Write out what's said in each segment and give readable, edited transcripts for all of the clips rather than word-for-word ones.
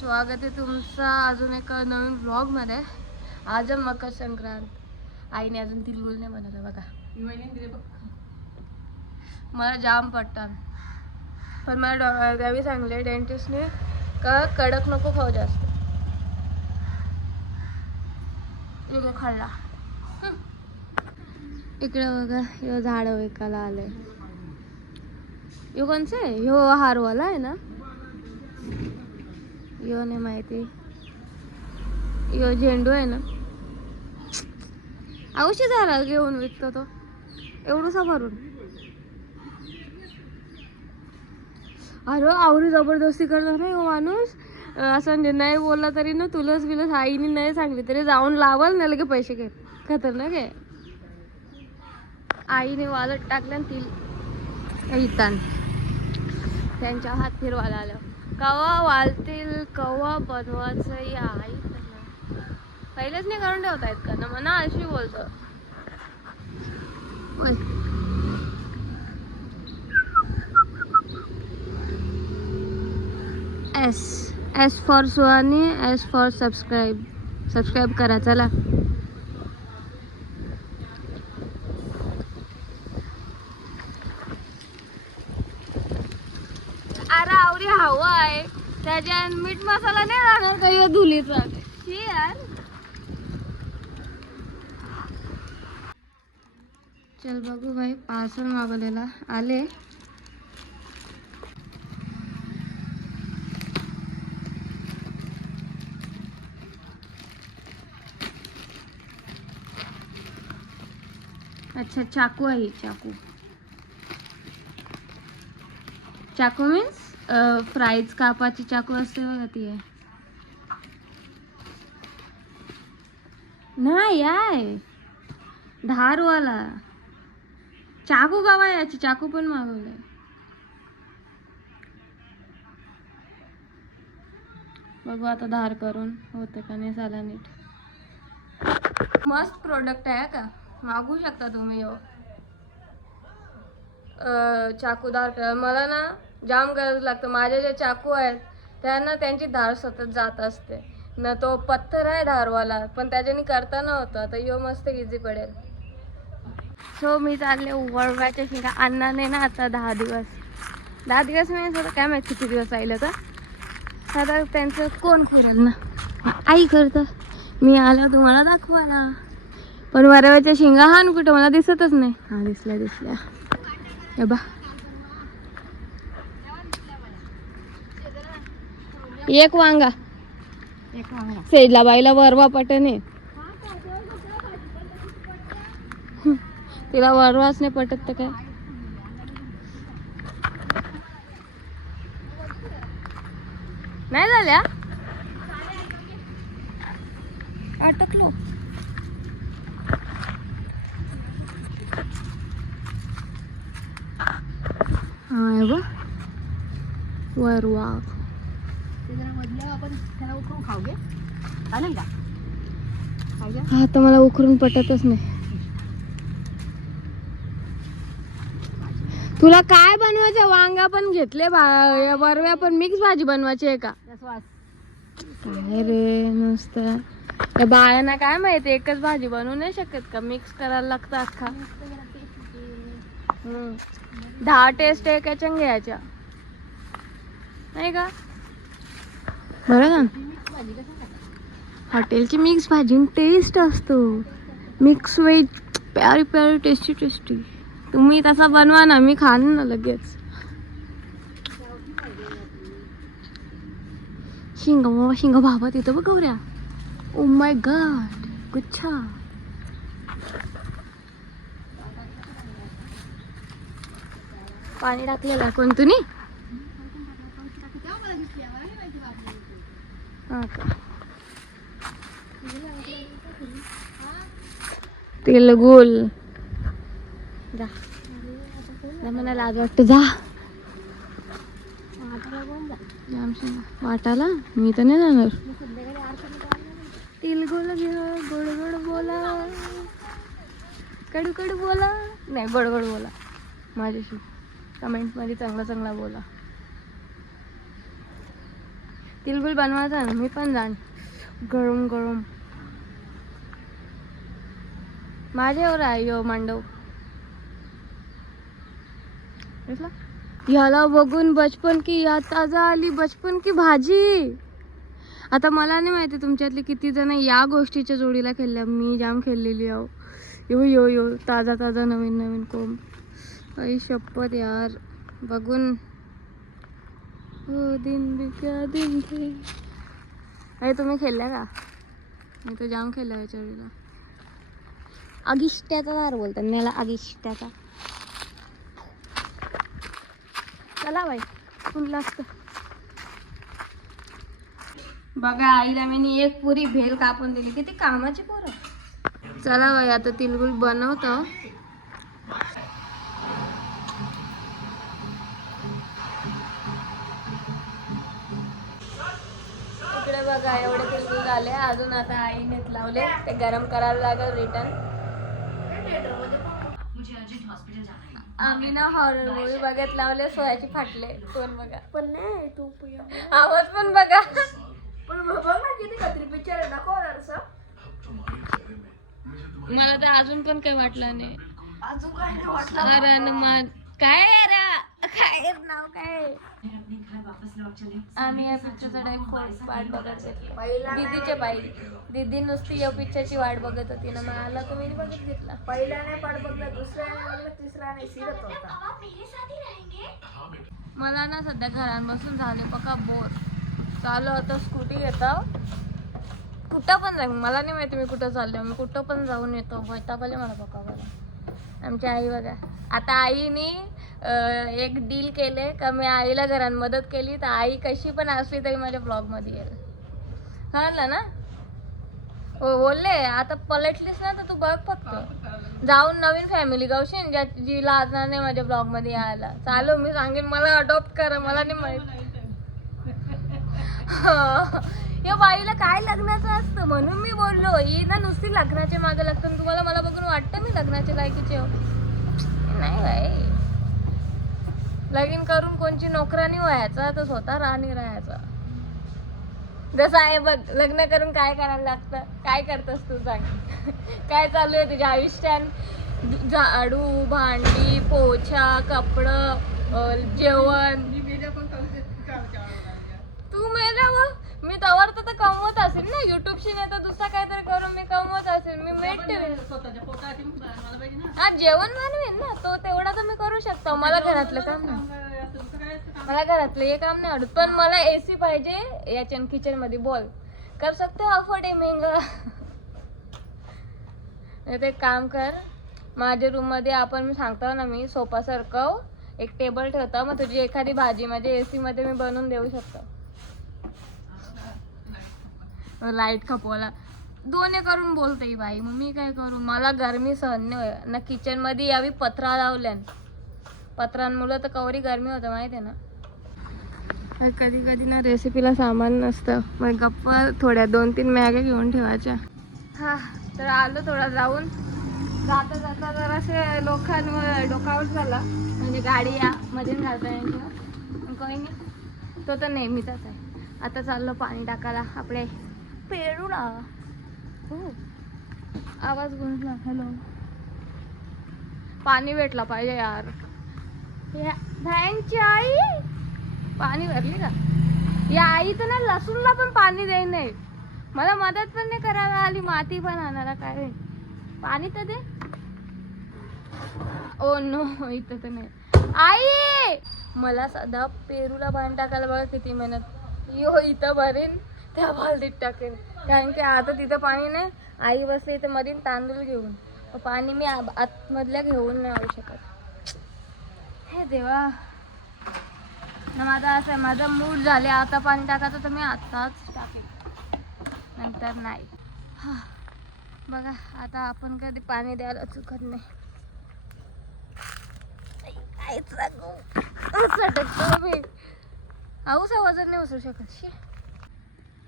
स्वागत आहे तुमचं अजून एका नवीन व्लॉगमध्ये. आज मकर संक्रांत. आईने अजून तिळगुळ नाही बनवलं बघा. मला जाम पटतात, पण मला गावी सांगले डेंटिस्टने का कडक नको खाऊ जास्त. इकडे खाल्ला. इकडे बघा, ह्यो झाड विकायला आलंय. ह्यो कोणचं आहे? ह्यो हारवाला आहे ना? यो नाही माहिती. यो झेंडू आहे ना. औषध झाला घेऊन विकतो तो एवढूसा भरून. अरे आवडी जबरदस्ती करणार नाही हो माणूस. असं म्हणजे नाही बोलला तरी ना, तुलस बिलस आईने नाही सांगली तरी जाऊन लावाल ना, लगे पैसे घेत. खतरनाक आहे. आईने वालत टाकलं ती इतान त्यांच्या हात फिरवायला आलं. कवा वालतील कवा बनवायचं या आई पहिलेच नाही करून ठेवता येत का ना म्हणा. अशी बोलतो. S for Suhani, S for subscribe करा चला. अरे आवरी हवा आहे त्याच्या मीठ मसाला नाही राहणार काही धुलीचा यार. चल बघू भाई, पार्सल मागवलेला आले. अच्छा चाकू आहे. चाकू मीन्स फ्राईज कापाची चाकू असते बघा ती आहे. नाही आहे धारवाला चाकू. गावा याची चाकू पण मागवलंय. बघू आता धार करून होतं का नाही साला नीट. मस्त प्रोडक्ट आहे का, मागू शकता तुम्ही. चाकूदार कर. मला ना जाम गरज लागतं. माझे जे चाकू आहेत त्यांना त्यांची धार सतत जात असते ना. तो पत्थर आहे धारवाला, पण त्याच्याने करता नव्हतं. आता यो मस्त इझी पडेल. सो मी चालले वळवायच्या शिका. अण्णाने ना आता 10 दिवस नाही आता काय माहिती किती दिवस राहिलं तर आता त्यांचं कोण करेल ना. आई करतं. मी आला तुम्हाला दाखवायला, पण वरवाच्या शिंगा हा ना कुठं मला दिसतच नाही. हा दिसल्या हे बा. एक वांगा सेजला बाईला वरवा पटणे. तिला वरवाच नाही पटत तर काय. नाही झाल्या अटकलो. हा बा वरवा. हा तर मला उकरून पटतच नाही. तुला काय बनवायचं? वांगा पण घेतले, वरव्या पण मिक्स भाजी बनवायची आहे का काय रे नुसतं. त्या बायांना काय माहिती एकच भाजी बनवू नाही शकत का, मिक्स करायला लागतं अख्खा. 10 टेस्ट एकाच्या घ्यायच्या नाही का. बरं ना, हॉटेलची मिक्स भाजी टेस्ट असतो. मिक्स व्हेज प्यारी टेस्टी. तुम्ही तसा बनवा ना, मी खान ना लगेच. शिंगा बाबा तिथं बघ गौऱ्या. ओ माय गॉड गुच्छा. पाणी टाकलेलं कोण तुम्ही? तिळगुळ जा. मला लाज वाटते. जा वाटाला. मी तर नाही जाणार. तिळगुळ घे, गोड गोड बोला, कडू बोला. नाही गोड बोला माझ्याशी. कमेंट मध्ये चांगला बोला. तिलगुल बनवायचा ना, मी पण जाण गरम गरम. माझ्यावर आहे यो मांडव. याला बघून बचपन की याद ताजा आली, बचपन की भाजी. आता मला नाही माहिती तुमच्यातले किती जण या गोष्टीच्या जोडीला खेळल्या. मी जाम खेळलेली आहो. यो यो यो ताजा ताजा नवीन नवीन कोंब. आई शपथ यार, बघून हो दिन भी क्या दिन थे. अरे तुम्ही खेळल्या का? मी तर जाम खेळल्या याच्या जोडीला. आगिष्ट्याचा दार बोलतात मला, आगिष्ट्याचा. चला बाई, कुठलं असतं बघा. आईला मी एक पुरी भेल कापून दिली. किती कामाची पोरं. चला बाई, आता तिलगुल बनवतो. इकडे बघा एवढे तिलगुल झाले. अजून आता आईनेच लावले, ते गरम करायला लागेल रिटर्न. आम्ही ना हॉरर मूवी बघत लावले, सोयाची फाटले कोण बघा. पण नाही तू आवाज पण बघा. मला तर अजून पण काही वाटलं नाही. काय काय नाव काय. आम्ही या पिक्चरचा खूप वाट बघत होती. दीदीच्या बाई दीदी नुसती या पिक्चरची वाट बघत होती ना. मला तुम्ही बघत घेतला. पहिला नाही पाठ बघला, दुसरा नाही बघला, तिसरा नाही, सिरत होता. मला ना सध्या घरात बसून झाले पक्का बोर. चालू होतं स्कूटी घेतो, कुठं पण जाऊ. मला नाही माहिती मी कुठं चालले. मी कुठं पण जाऊन येतो. वैतागले मला पक्का बघा. आमची आई बघा. आता आईने एक डील केले का मी आईला घरात मदत केली तर आई कशी पण असली तरी माझ्या ब्लॉगमध्ये येईल. कळलं ना? हो बोलले. आता पलटलीस ना तर तू बघ फक्त. जाऊन नवीन फॅमिली गावशील ज्या जी लाजणार नाही माझ्या ब्लॉगमध्ये यायला. चालू मी सांगेन मला अडॉप्ट करा. मला नाही माहिती या बाईला काय लग्नाचं असतं म्हणून मी बोललो. ही ना नुसती लग्नाच्या मागे लागतं. तुम्हाला मला बघून वाटतं मी लग्नाच्या लायकीचे नाही बाई. लगीन करून कोणची नोकरानी व्हायचा तर स्वतः राणी राहायचा. जसं आहे बघ, लग्न करून काय करायला लागतं. काय करतस तू सांग. काय चालू आहे तुझ्या आयुष्यात. झाडू भांडी पोछा कपडं जेवण. तू मेल्यावर मी तवर तर कमवत असेल ना. युट्यूबशी नाही तर दुसरा काहीतरी करून मी कमवत असेल. मी मेट ठेवेन. हा जेवण बनवेन ना तो तेवढा तर मी करू शकतो. मला घरातलं काम नाही. मला घरातलं हे काम नाही आवडत. पण मला एसी पाहिजे याच्या किचन मध्ये. बोल कर सकते हो अफोर्ड आहे महंगा. ते काम कर. माझ्या रूम मध्ये आपण मी सांगतो ना मी सोफा सरकव एक टेबल ठेवतो. मग तुझी एखादी भाजी माझ्या एसी मध्ये मी बनवून देऊ शकतो. लाईट खपवला दोन्ही करून बोलते बाई. मग मी काय करू. मला गरमी सहन नाही ना. किचन मध्ये यावी पत्रा लावल्यान. पत्रांमुळे तर कवरी गरमी होतं माहिती आहे ना. कधी कधी ना रेसिपीला सामान नसतं. मग गप्पा थोड्या 2-3 मॅग्या घेऊन ठेवायच्या. हा तर आलो थोडा जाऊन. जाता जाता जरासे लोकांवर डोकावट झाला. म्हणजे गाडी या मध्ये घालता यांच्या काही नाही. तो तर नेहमीचाच आहे. आता चाललो पाणी टाकायला आपले पेरूला. आवाज गुंजला. हॅलो पाणी भेटला पाहिजे यार. थँकची आई. पाणी भरली का या आई तर ना. लसूणला पण पाणी देई नाही. मला मदत पण नाही करायला आली. माती पण आणायला काय पाणी तर दे. ओ नो इथं तर नाही. आई मला सध्या पेरूला पाणी टाकायला बघा किती मेहनत. यो इथं भरेन त्या बालदीत टाकेन. कारण की आता तिथं पाणी नाही. आई बसली इथं मधील तांदूळ घेऊन. पाणी मी आतमधल्या घेऊन नाही आणू शकत. हे देवा माझं असं आहे. माझा मूड झाले आता पाणी टाकायचं तर मी आताच टाकेन नंतर नाही. हा बघा आता आपण कधी पाणी द्यायला चुकत नाही. मी आऊसा वजन नाही उचलू शकत.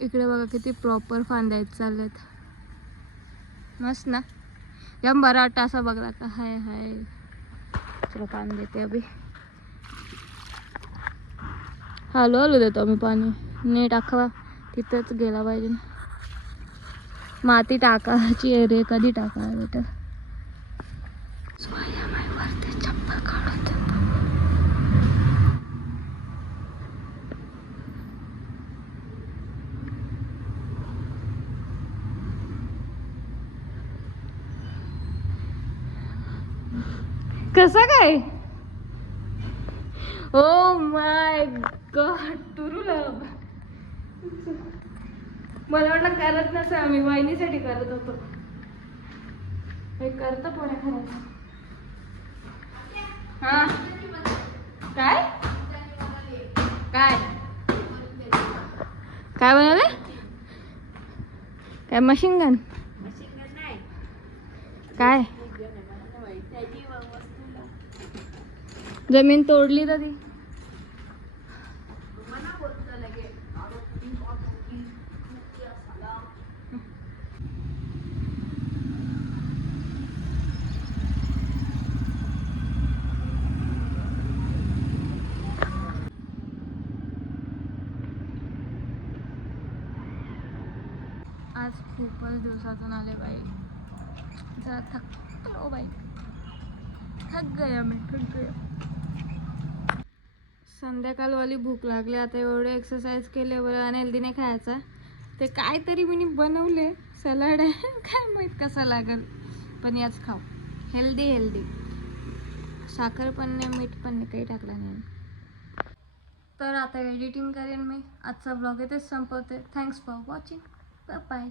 इकडे बघा किती प्रॉपर फांद्या चाललेत. मस्त ना. जाम बरा वाटतं असं बघला का. हाय हाय चला पाणी देते अभि. हॅलो हॅलो देतो आम्ही पाणी. नीट अख्खा तिथंच गेला पाहिजे. माती टाकायची आहे रे, कधी टाकाय बेटा. वरती चप्पल काढून देतो. कसं काय? ओ माय गॉड, दुर्लभ. मला वाटलं करत नसं, आम्ही वहिनीसाठी करत होतो. हे करतं पण खरं. हा काय काय काय बनवले? काय मशीन गन? काय जमीन तोडली तर ती आज खूपच दिवसातून आले बाई. जरा थकलो बाई, थक गया मी, थक गया. संध्याकाळवाली भूक लागली. आता एवढे एक्सरसाइज केले बरं आणि हेल्दी नाही खायचा. ते काहीतरी मी बनवले, सलाड आहे, काय माहीत कसं लागेल, पण याच खाऊ. Healthy healthy. साखर पण नाही, मीठ पण नाही, काही टाकलं नाही. तर आता एडिटिंग करेन मी. आजचा ब्लॉग इथेच संपवते. Thanks for watching. Bye bye.